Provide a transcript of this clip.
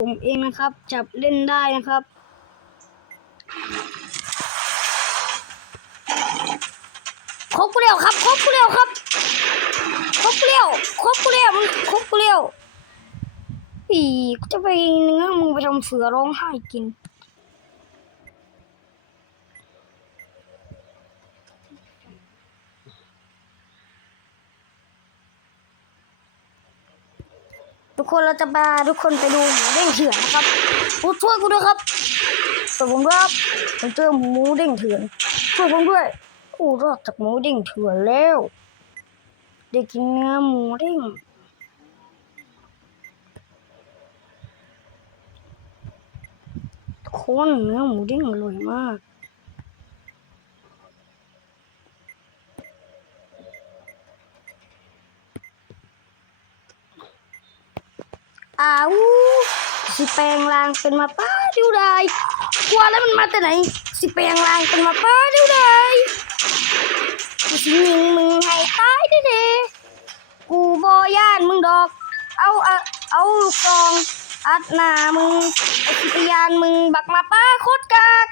ผมเองนะครับจับเล่นได้นะครับครบกูเร็วครับครบกูเร็วครับครบกูเร็วครบกูเร็วมึงครบกูเร็วอีกูจะไปเนื้อมึงไปทำเสือร้องไห้กินทุกคนเราจะพาทุกคนไปดูหมูเด้งเถื่อนนะครับกูช่วยกูด้วยครับช่วยผมด้วยครับผมเจอหมูเด้งเถื่อนช่วยผมด้วยกูรอดจากหมูเด้งเถื่อนแล้วได้กินเนื้อหมูเด้งคนเนื้อหมูเด้งอร่อยมากสิแปลงร่างเป็นมาป้าดิวได้กลัวแล้วมันมาแต่ไหนสิแปลงร่างเป็นมาป้าดิวได้กูสิยิงมึงให้ตายเด้กูบ่ย่านมึงดอกเอาลูกซองอัดหน้ามึงไอ้สิยานมึงบักมาป้าโคตรกาก